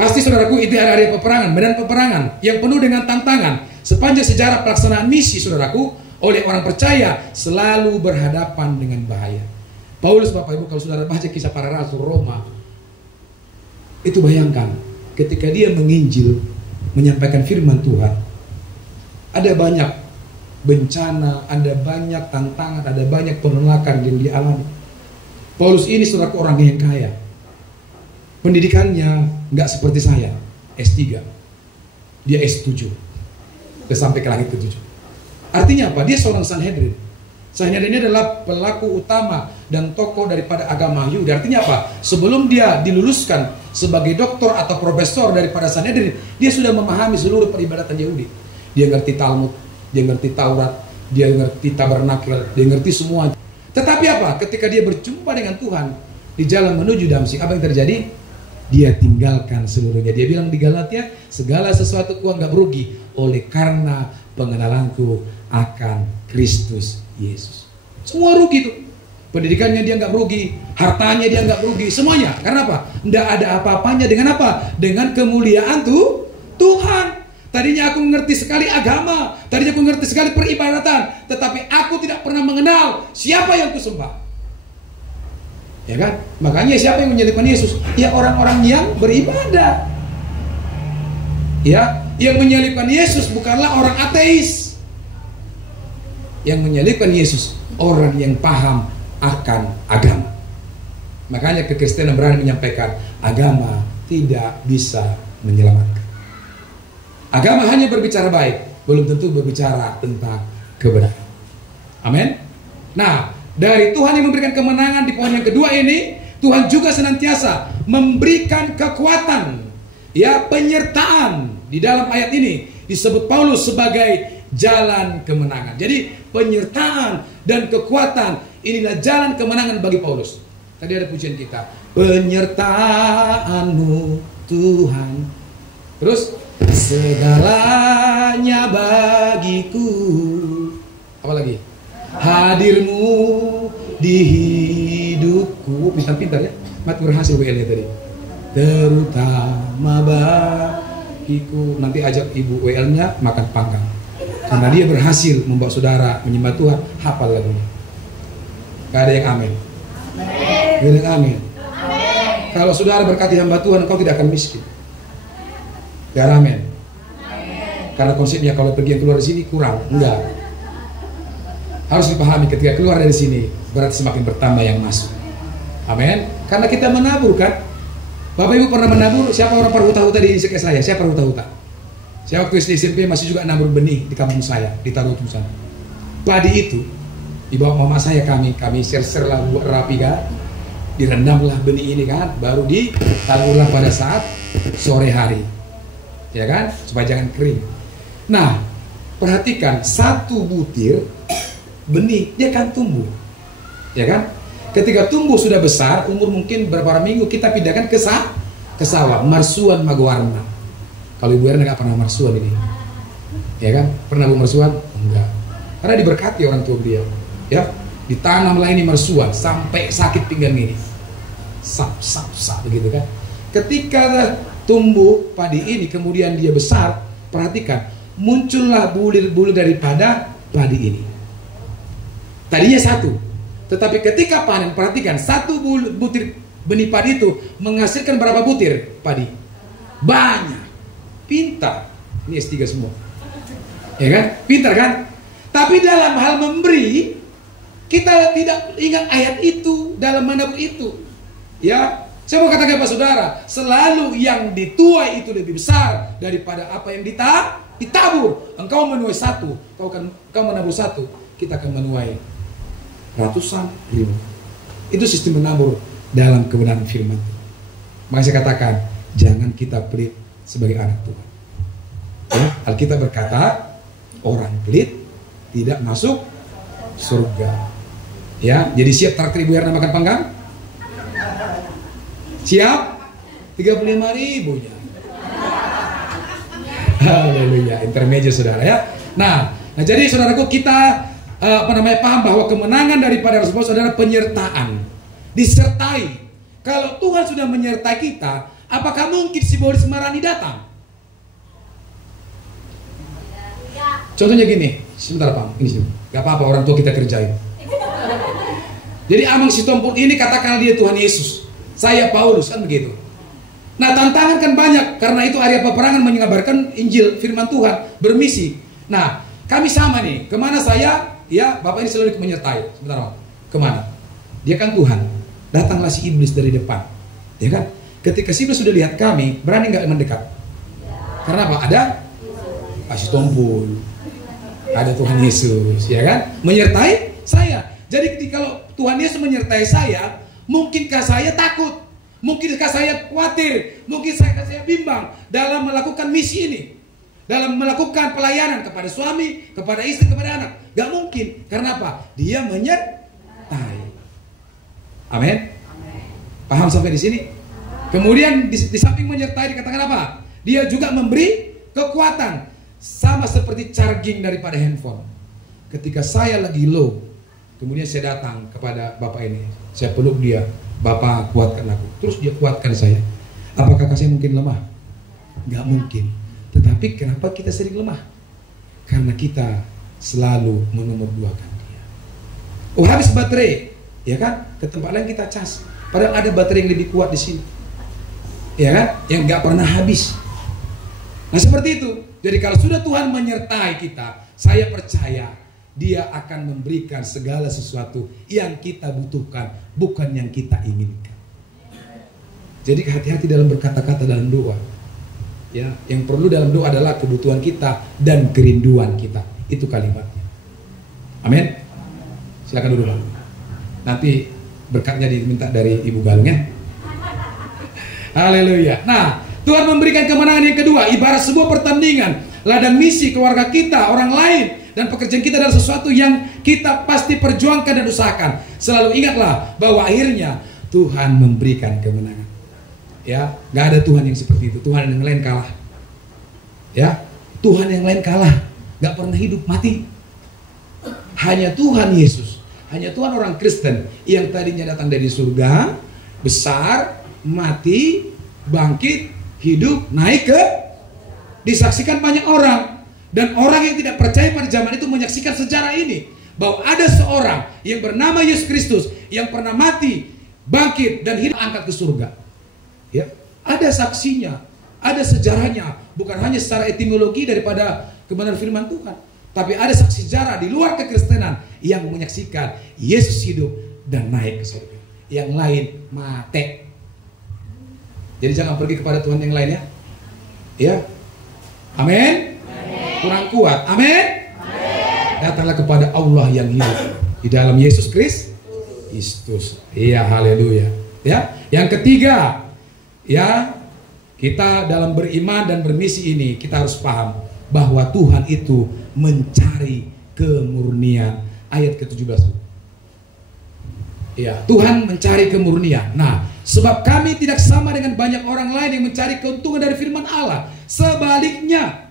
pasti saudaraku itu hari-hari peperangan, medan peperangan yang penuh dengan tantangan. Sepanjang sejarah pelaksanaan misi saudaraku oleh orang percaya selalu berhadapan dengan bahaya. Paulus, Bapak Ibu, kalau saudara baca kisah para rasul Roma, itu bayangkan ketika dia menginjil, menyampaikan firman Tuhan, ada banyak bencana, ada banyak tantangan, ada banyak penolakan yang dialami. Paulus ini saudaraku orang yang kaya, pendidikannya nggak seperti saya, S3, dia S7, udah sampai ke langit ke-7. Artinya apa? Dia seorang Sanhedrin. Sanhedrin ini adalah pelaku utama dan tokoh daripada agama Yahudi. Artinya apa? Sebelum dia diluluskan sebagai doktor atau profesor daripada Sanhedrin, dia sudah memahami seluruh peribadatan Yahudi. Dia ngerti Talmud, dia ngerti Taurat, dia ngerti Tabernakel, dia ngerti semua. Tetapi apa? Ketika dia berjumpa dengan Tuhan di jalan menuju Damsyik, apa yang terjadi? Dia tinggalkan seluruhnya. Dia bilang di Galatia, segala sesuatu ku anggap rugi oleh karena pengenalanku akan Kristus Yesus. Semua rugi tuh. Pendidikannya dia nggak rugi, hartanya dia nggak rugi, semuanya. Karena apa? Nggak ada apa-apanya dengan apa? Dengan kemuliaan tuh Tuhan. Tadinya aku mengerti sekali agama, tadinya aku mengerti sekali peribadatan, tetapi aku tidak pernah mengenal siapa yang kusembah. Ya kan? Makanya siapa yang menyalibkan Yesus? Ya orang-orang yang beribadah. Ya, yang menyalibkan Yesus bukanlah orang ateis. Yang menyalibkan Yesus orang yang paham akan agama. Makanya kekristenan berani menyampaikan agama tidak bisa menyelamatkan. Agama hanya berbicara baik, belum tentu berbicara tentang kebenaran. Amin. Nah, dari Tuhan yang memberikan kemenangan di poin yang kedua ini, Tuhan juga senantiasa memberikan kekuatan, ya, penyertaan. Di dalam ayat ini disebut Paulus sebagai jalan kemenangan. Jadi penyertaan dan kekuatan inilah jalan kemenangan bagi Paulus. Tadi ada pujian kita, penyertaan-Mu Tuhan. Terus segalanya bagiku. Apa lagi? Hadir-Mu di hidupku. Pintar-pintar ya. Mat berhasil WL-nya tadi. Terutama bagiku. Nanti ajak ibu WL-nya makan panggang. Karena dia berhasil membawa saudara menyembah Tuhan. Hafal lagunya. Gak ada yang amin. Gak ada yang amin. Kalau saudara berkati hamba Tuhan, kau tidak akan miskin. Gak ada amin. Karena konsepnya kalau pergi yang keluar dari sini kurang. Enggak. Harus dipahami ketika keluar dari sini berarti semakin bertambah yang masuk. Amin. Karena kita menabur kan. Bapak Ibu pernah menabur? Siapa orang perhuta-huta di sekitar saya? Siapa perhuta-huta? Saya waktu SD SMP masih juga nabur benih di kampung saya, di Tarutung sana. Padi itu dibawa mama saya, kami ser-ser lah buat rapi kan. Direndamlah benih ini kan, baru ditaburlah pada saat sore hari. Ya kan? Supaya jangan kering. Nah, perhatikan satu butir benih dia akan tumbuh. Ya kan? Ketika tumbuh sudah besar, umur mungkin beberapa minggu, kita pindahkan ke ke sawah, marsuan Maguwarna. Kalau Ibu Erna nggak pernah marsuan ini, ya kan? Pernah Bu marsuan? Enggak. Karena diberkati orang tua beliau, ya. Ditanamlah ini marsuan sampai sakit pinggang ini, sap begitu kan. Ketika tumbuh padi ini, kemudian dia besar, perhatikan, muncullah bulir-bulir daripada padi ini. Tadinya satu, tetapi ketika panen, perhatikan, satu butir benih padi itu menghasilkan berapa butir padi? Banyak. Pintar. Ini S3 semua, ya kan? Pintar kan? Tapi dalam hal memberi, kita tidak ingat ayat itu dalam menabur itu. Ya, saya mau katakan Pak Saudara, selalu yang dituai itu lebih besar daripada apa yang ditabur. Engkau menuai satu, kau menabur satu, kita akan menuai ratusan ribu. Itu sistem menabur dalam kebenaran firman. Maka saya katakan, jangan kita pelit sebagai anak Tuhan. Ya, Alkitab berkata, orang pelit tidak masuk surga. Ya, jadi siap traktir Ibu Erna makan panggang? Siap? 35.000 nya. Haleluya, intermezzo saudara ya. Nah jadi saudaraku, kita paham bahwa kemenangan daripada Rasul Paulus adalah penyertaan, disertai. Kalau Tuhan sudah menyertai kita, apakah mungkin si Boris Marani datang? Contohnya gini, sebentar Pak, ini sih, gak apa-apa orang tua kita kerjain. Jadi Amang Sitompul ini katakan dia Tuhan Yesus, saya Paulus, kan begitu. Nah tantangan kan banyak, karena itu area peperangan mengabarkan Injil firman Tuhan, bermisi. Nah kami sama nih, kemana saya, ya Bapak ini selalu menyertai. Sebentar Pak, kemana? Dia kan Tuhan, datanglah si iblis dari depan, ya kan? Ketika si iblis sudah lihat kami, berani nggak mendekat? Karena apa? Ada Pak Sitompul, ada Tuhan Yesus, ya kan? Menyertai saya. Jadi kalau Tuhan Yesus menyertai saya, mungkinkah saya takut? Mungkinkah saya khawatir? Mungkin saya bimbang dalam melakukan misi ini, dalam melakukan pelayanan kepada suami, kepada istri, kepada anak? Gak mungkin. Karena apa? Dia menyertai. Amin. Paham sampai di sini? Kemudian di samping menyertai dikatakan apa? Dia juga memberi kekuatan, sama seperti charging daripada handphone. Ketika saya lagi low, kemudian saya datang kepada Bapak ini, saya peluk dia, Bapak kuatkan aku. Terus dia kuatkan saya. Apakah saya mungkin lemah? Gak mungkin. Tetapi kenapa kita sering lemah? Karena kita selalu menomorduakan dia. Oh habis baterai, ya kan? Ke tempat lain kita cas. Padahal ada baterai yang lebih kuat di sini, ya kan? Yang gak pernah habis. Nah seperti itu. Jadi kalau sudah Tuhan menyertai kita, saya percaya Dia akan memberikan segala sesuatu yang kita butuhkan, bukan yang kita inginkan. Jadi hati-hati dalam berkata-kata dalam doa. Ya, yang perlu dalam doa adalah kebutuhan kita dan kerinduan kita. Itu kalimatnya. Amin. Silakan duduk. Nanti berkatnya diminta dari Ibu Galung ya. Haleluya. Nah, Tuhan memberikan kemenangan yang kedua, ibarat sebuah pertandingan, ladang misi keluarga kita, orang lain, dan pekerjaan kita adalah sesuatu yang kita pasti perjuangkan dan usahakan. Selalu ingatlah bahwa akhirnya Tuhan memberikan kemenangan. Ya, nggak ada Tuhan yang seperti itu. Tuhan yang lain kalah. Ya, Tuhan yang lain kalah, nggak pernah hidup mati. Hanya Tuhan Yesus, hanya Tuhan orang Kristen yang tadinya datang dari surga, besar, mati, bangkit, hidup, naik ke, disaksikan banyak orang. Dan orang yang tidak percaya pada zaman itu menyaksikan sejarah ini, bahwa ada seorang yang bernama Yesus Kristus yang pernah mati, bangkit, dan hidup, angkat ke surga. Ya, ada saksinya, ada sejarahnya, bukan hanya secara etimologi daripada kebenaran firman Tuhan, tapi ada saksi sejarah di luar kekristenan yang menyaksikan Yesus hidup dan naik ke surga. Yang lain mati. Jadi jangan pergi kepada Tuhan yang lain ya. Ya. Amin. Kurang kuat. Amin. Datanglah kepada Allah yang hidup di dalam Yesus Kristus. Iya, haleluya. Ya. Yang ketiga, ya, kita dalam beriman dan bermisi ini kita harus paham bahwa Tuhan itu mencari kemurnian. Ayat ke-17. Ya, Tuhan mencari kemurnian. Nah, sebab kami tidak sama dengan banyak orang lain yang mencari keuntungan dari firman Allah. Sebaliknya,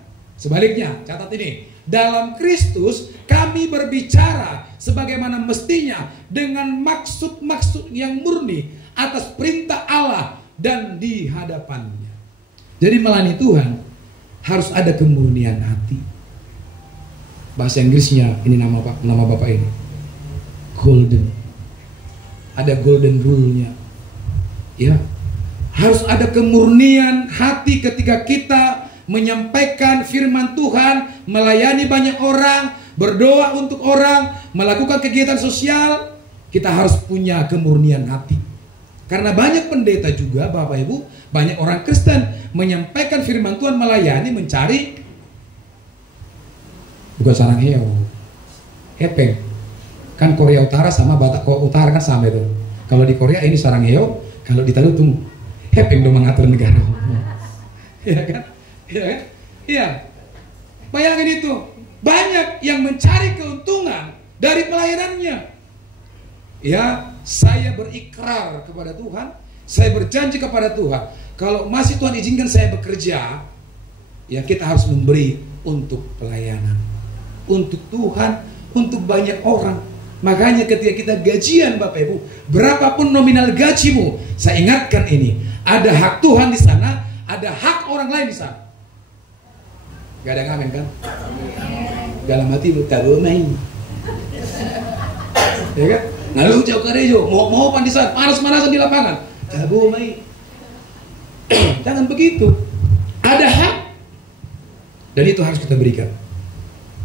catat ini, dalam Kristus kami berbicara sebagaimana mestinya dengan maksud-maksud yang murni atas perintah Allah dan di hadapannya. Jadi melayani Tuhan harus ada kemurnian hati. Bahasa Inggrisnya ini nama Bapak ini golden. Ada golden rule-nya. Ya. Harus ada kemurnian hati ketika kita menyampaikan firman Tuhan, melayani banyak orang, berdoa untuk orang, melakukan kegiatan sosial. Kita harus punya kemurnian hati. Karena banyak pendeta juga, Bapak Ibu, banyak orang Kristen menyampaikan firman Tuhan, melayani, mencari bukan sarang heo, hepeng. Kan Korea Utara sama Batak Utara kan sama itu. Kalau di Korea ini sarang heo, kalau di Talutung hepeng dong mengatur negara. Iya kan? Iya kan? Iya. Bayangin itu, banyak yang mencari keuntungan dari pelayanannya. Ya, saya berikrar kepada Tuhan, saya berjanji kepada Tuhan, kalau masih Tuhan izinkan saya bekerja, ya kita harus memberi untuk pelayanan, untuk Tuhan, untuk banyak orang. Makanya ketika kita gajian Bapak Ibu, berapapun nominal gajimu, saya ingatkan ini, ada hak Tuhan di sana, ada hak orang lain di sana. Gak ada ngamen kan? Dalam hati lu taruh main, ya kan? Lalu jauh karejo, mau pandisan, panas-panasan di lapangan, taruh main. Jangan begitu. Ada hak, dan itu harus kita berikan.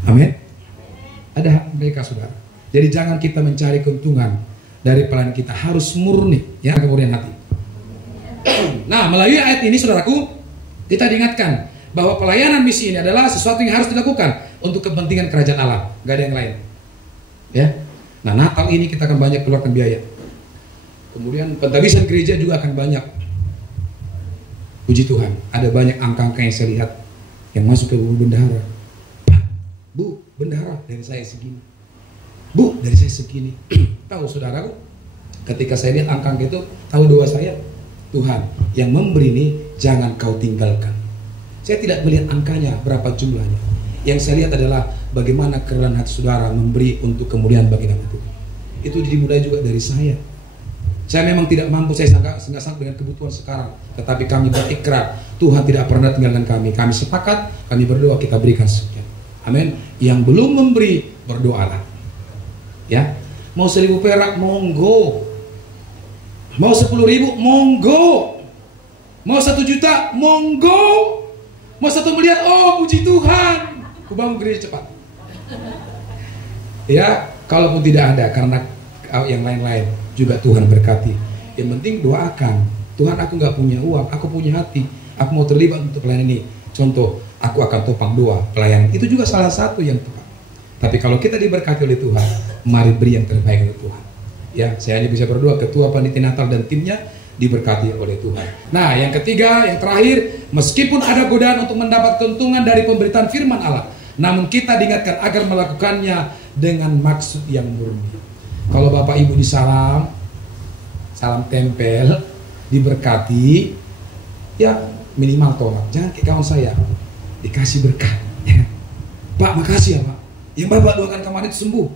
Amin. Ada hak mereka, saudara. Jadi jangan kita mencari keuntungan dari pelayanan kita, harus murni, ya, kemurnian hati. Nah, melalui ayat ini, saudaraku, kita diingatkan bahwa pelayanan misi ini adalah sesuatu yang harus dilakukan untuk kepentingan kerajaan Allah, gak ada yang lain. Ya. Nah, Natal ini kita akan banyak keluarkan biaya. Kemudian pentabisan gereja juga akan banyak. Puji Tuhan, ada banyak angka-angka yang saya lihat yang masuk ke bendahara. Pak, Bu, bendahara dari saya segini. Bu, dari saya segini. Tahu saudaraku, ketika saya lihat angka itu, tahu doa saya, Tuhan, yang memberi ini jangan kau tinggalkan. Saya tidak melihat angkanya berapa jumlahnya. Yang saya lihat adalah bagaimana kerelaan hati saudara memberi untuk kemuliaan bagi nama Tuhan. Itu dimulai juga dari saya. Saya memang tidak mampu, saya nggak sanggup dengan kebutuhan sekarang, tetapi kami berikrar, Tuhan tidak pernah tinggalkan kami. Kami sepakat, kami berdoa, kita berikan sekian. Amin. Yang belum memberi, berdoalah. Ya, mau 1.000 perak, monggo. Mau 10.000, monggo. Mau 1 juta, monggo. Mau 1 miliar, oh puji Tuhan, ku bangun gereja cepat. Ya, kalaupun tidak ada, karena yang lain-lain juga Tuhan berkati. Yang penting doakan, Tuhan, aku nggak punya uang, aku punya hati, aku mau terlibat untuk pelayanan ini. Contoh, aku akan topang doa pelayanan, itu juga salah satu yang tepat. Tapi kalau kita diberkati oleh Tuhan, mari beri yang terbaik untuk Tuhan. Ya, saya hanya bisa berdoa, ketua panitia Natal dan timnya diberkati oleh Tuhan. Nah, yang ketiga, yang terakhir, meskipun ada godaan untuk mendapat keuntungan dari pemberitaan firman Allah, namun kita diingatkan agar melakukannya dengan maksud yang murni. Kalau Bapak Ibu disalam, salam tempel, diberkati, ya minimal tolak. Jangan kayak kawan saya, dikasih berkat. Ya. Pak, makasih ya Pak. Yang Bapak doakan kemarin itu sembuh.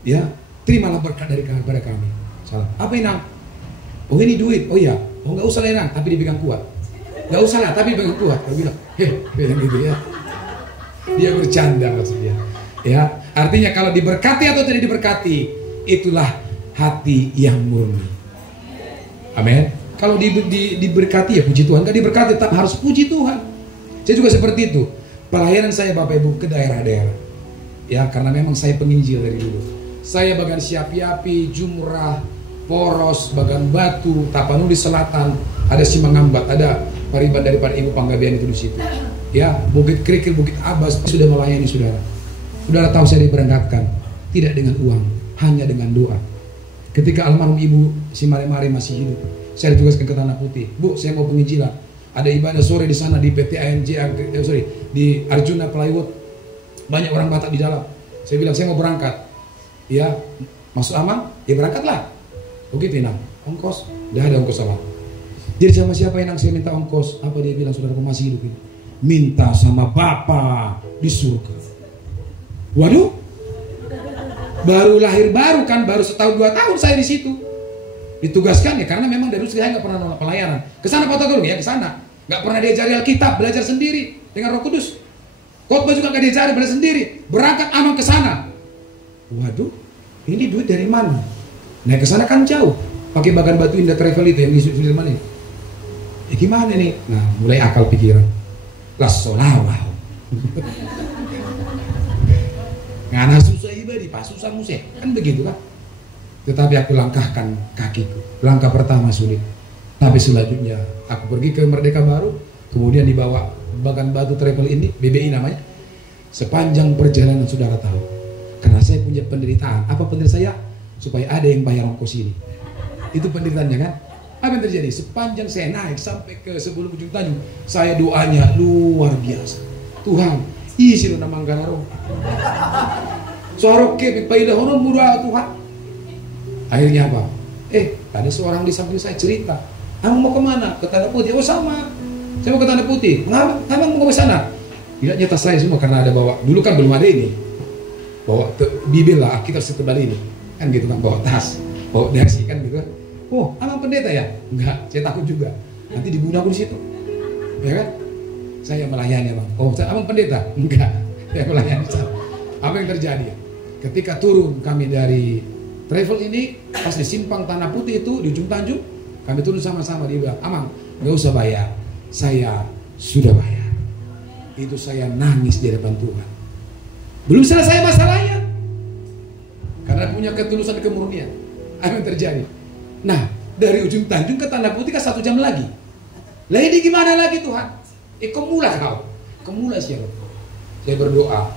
Ya, terimalah berkat dari kepada kami. Salam. Apa ini? Oh ini duit. Oh iya. Oh nggak usah lah Nang, tapi dipegang kuat. Nggak usah lah, tapi dipegang kuat. Dia bilang, bilang gitu ya. Dia bercanda maksudnya. Ya, artinya kalau diberkati atau tidak diberkati, itulah hati yang murni. Amin. Kalau diberkati ya puji Tuhan. Nggak diberkati tetap harus puji Tuhan. Saya juga seperti itu. Pelayanan saya Bapak Ibu ke daerah-daerah. Ya, karena memang saya penginjil dari dulu. Saya bagian Siapi-api, Jumrah, Poros, bagian Batu, Tapanuli Selatan, ada Simangambat, ada Pariban daripada Ibu Panggabean itu di situ. Ya, Bukit Krikil, Bukit Abbas sudah melayani saudara. Saudara tahu saya diberangkatkan tidak dengan uang, hanya dengan doa. Ketika almarhum Ibu si Mari-Mari masih hidup, saya ditugaskan ke Tanah Putih. Bu, saya mau penginjilan. Ada ibadah sore di sana di PT ANJ, di Arjuna Plywood. Banyak orang Batak di dalam. Saya bilang saya mau berangkat. Ya, masuk aman? Ya berangkatlah. Begitu Inang, ongkos, udah ada ongkos sama. Jadi sama siapa Inang saya minta ongkos? Apa dia bilang, saudara masih hidup ini? Minta sama Bapa di surga. Waduh, baru lahir baru kan, baru setahun 2 tahun saya di situ. Ditugaskan ya, karena memang dari saya nggak pernah nolak pelayanan. Kesana Pak Togol ya, kesana. Nggak pernah diajari Alkitab, belajar sendiri dengan Roh Kudus. Khotbah juga nggak diajari, belajar sendiri. Berangkat Amang ke sana. Waduh, ini duit dari mana? Nah ke sana kan jauh. Pakai Bagan Batu Indah Travel itu yang di Sudirman ini. Gimana nih? Nah, mulai akal pikiran. Lah solawah. Ngana susah ibadi, pas susah musik. Kan begitu kan? Tetapi aku langkahkan kakiku. Langkah pertama sulit. Tapi selanjutnya aku pergi ke Merdeka Baru, kemudian dibawa Bagan Batu Travel ini, BBI namanya. Sepanjang perjalanan saudara tahu, karena saya punya penderitaan. Apa penderitaan saya? Supaya ada yang bayar ongkos ini. Itu penderitaannya kan? Apa yang terjadi? Sepanjang saya naik sampai ke sebelum ujung Tanjung, saya doanya luar biasa. Tuhan, isi lu nama Manggalarong. Soroke paidah hono murah Tuhan. Akhirnya apa? Ada seorang di samping saya cerita, "Abang mau kemana?" "Ke Tanah Putih." "Oh sama, saya mau ke Tanah Putih." "Abang mau ke sana?" Tidak, nyata saya semua karena ada bawa. Dulu kan belum ada ini. Bawa bibir lah, kita setebal ini. Kan gitu kan, bawa tas, bawa dasi kan gitu kan. "Oh, abang pendeta ya?" "Enggak, saya takut juga. Nanti dibunuh aku di situ." Ya kan? Saya melayani abang. "Oh, abang pendeta?" "Enggak, saya melayani." Apa yang terjadi? Ketika turun kami dari travel ini, pas di simpang Tanah Putih itu di ujung Tanjung, kami turun sama-sama. Dia bilang, "Amang, gak usah bayar, saya sudah bayar." Itu saya nangis di depan Tuhan. Belum selesai masalahnya, karena punya ketulusan kemurnian. Apa yang terjadi? Nah, dari ujung Tanjung ke Tanah Putih kan 1 jam lagi. Lah ini gimana lagi Tuhan? Kemulah kau. Kemulah siapa? Saya berdoa,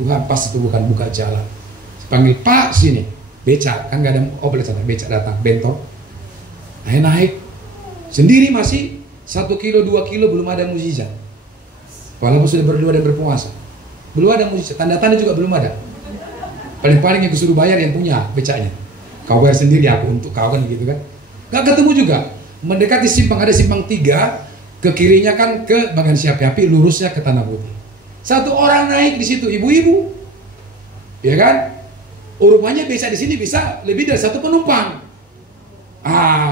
Tuhan pasti itu bukan buka jalan. Panggil Pak sini, becak kan nggak ada oblet sana, becak datang, bentor. Naik sendiri masih 1 kilo 2 kilo belum ada mukjizat. Walaupun sudah berdua dan berpuasa, belum ada mukjizat. Tanda-tanda juga belum ada. Paling-paling yang disuruh bayar yang punya becaknya. Kau bayar sendiri aku untuk kau kan gitu kan. Nggak ketemu juga. Mendekati simpang, ada simpang 3, ke kirinya kan ke Bagan Siapi-Api, lurusnya ke Tanah Putih. 1 orang naik di situ, ibu-ibu, ya kan? Rupanya bisa di sini bisa lebih dari 1 penumpang.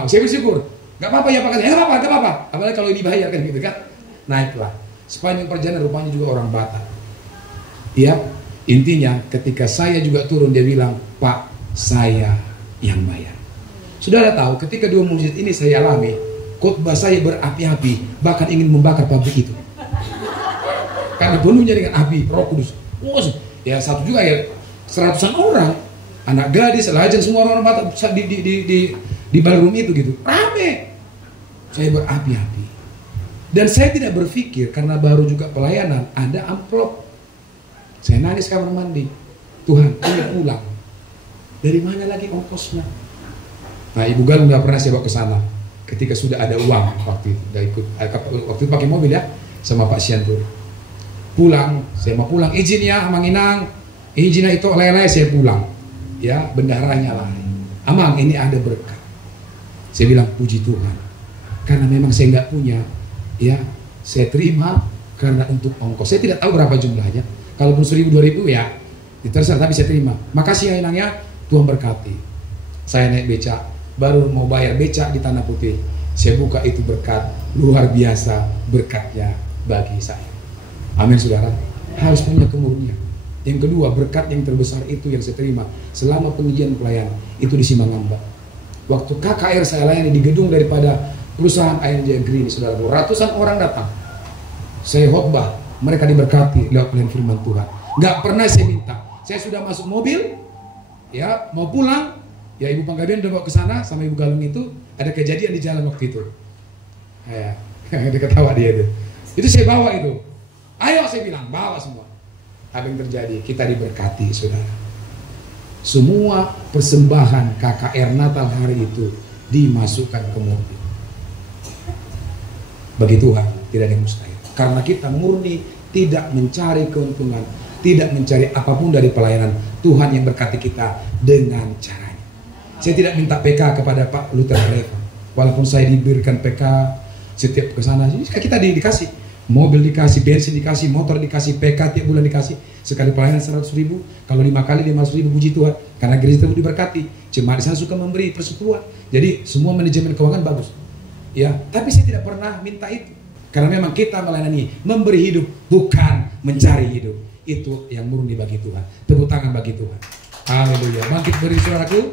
Saya bersyukur. Gak apa-apa ya Pak, gak apa-apa. Apalagi kalau dibayar kan gitu kan. Naiklah. Sepanjang perjalanan rupanya juga orang Batak. Ya, intinya ketika saya juga turun dia bilang, "Pak, saya yang bayar." Saudara tahu, ketika 2 mukjizat ini saya alami, khotbah saya berapi-api, bahkan ingin membakar pabrik itu. Karena penuhnya dengan api Roh Kudus. Ya satu juga ya 100-an orang, anak gadis, lajang, semua orang Batak di ballroom itu gitu, rame. Saya berapi-api, dan saya tidak berpikir karena baru juga pelayanan ada amplop. Saya nangis kamar mandi, "Tuhan, ini pulang. Dari mana lagi ongkosnya?" Nah, Ibu Galung nggak pernah saya bawa ke sana. Ketika sudah ada uang waktu itu, waktu itu pakai mobil ya, sama Pak Siantur. Pulang, saya mau pulang, izin ya Amang Inang, izinnya itu lele saya pulang, ya bendaharanya lari. "Amang, ini ada berkat." Saya bilang, "Puji Tuhan, karena memang saya nggak punya, ya saya terima karena untuk ongkos. Saya tidak tahu berapa jumlahnya, kalaupun 1.000 2.000 ya terserah, tapi saya terima. Makasih ya Inang ya, Tuhan berkati." Saya naik becak, baru mau bayar becak di Tanah Putih, saya buka itu berkat luar biasa, berkatnya bagi saya. Amin saudara, harus punya kemurnian. Yang kedua, berkat yang terbesar itu yang saya terima selama pengajian pelayanan itu di Simangamba. Waktu KKR saya layani di gedung daripada perusahaan Air Jaya Green, saudara, ratusan orang datang. Saya khotbah, mereka diberkati lewat pelayanan firman Tuhan. Nggak pernah saya minta. Saya sudah masuk mobil, ya mau pulang, ya Ibu Panggabean udah bawa ke sana sama Ibu Galung itu, ada kejadian di jalan waktu itu. Ya, dia ketawa dia itu. Itu saya bawa itu. Ayo saya bilang, bawa semua. Apa yang terjadi? Kita diberkati, saudara. Semua persembahan KKR Natal hari itu dimasukkan ke mobil. Bagi Tuhan tidak ada yang mustahil. Karena kita murni tidak mencari keuntungan, tidak mencari apapun dari pelayanan. Tuhan yang berkati kita dengan caranya. Saya tidak minta PK kepada Pak Luther Reva. Walaupun saya diberikan PK setiap ke sana, kita dikasih mobil, dikasih bensin, dikasih motor, dikasih PK tiap bulan, dikasih sekali pelayanan 100.000, kalau 5 kali 500.000, puji Tuhan, karena gereja itu diberkati. Jemaat di sana suka memberi persekutuan, jadi semua manajemen keuangan bagus. Ya, tapi saya tidak pernah minta itu, karena memang kita melayani memberi hidup, bukan mencari hidup. Itu yang murni bagi Tuhan. Tepuk tangan bagi Tuhan. Haleluya. Bangkit beri saudaraku.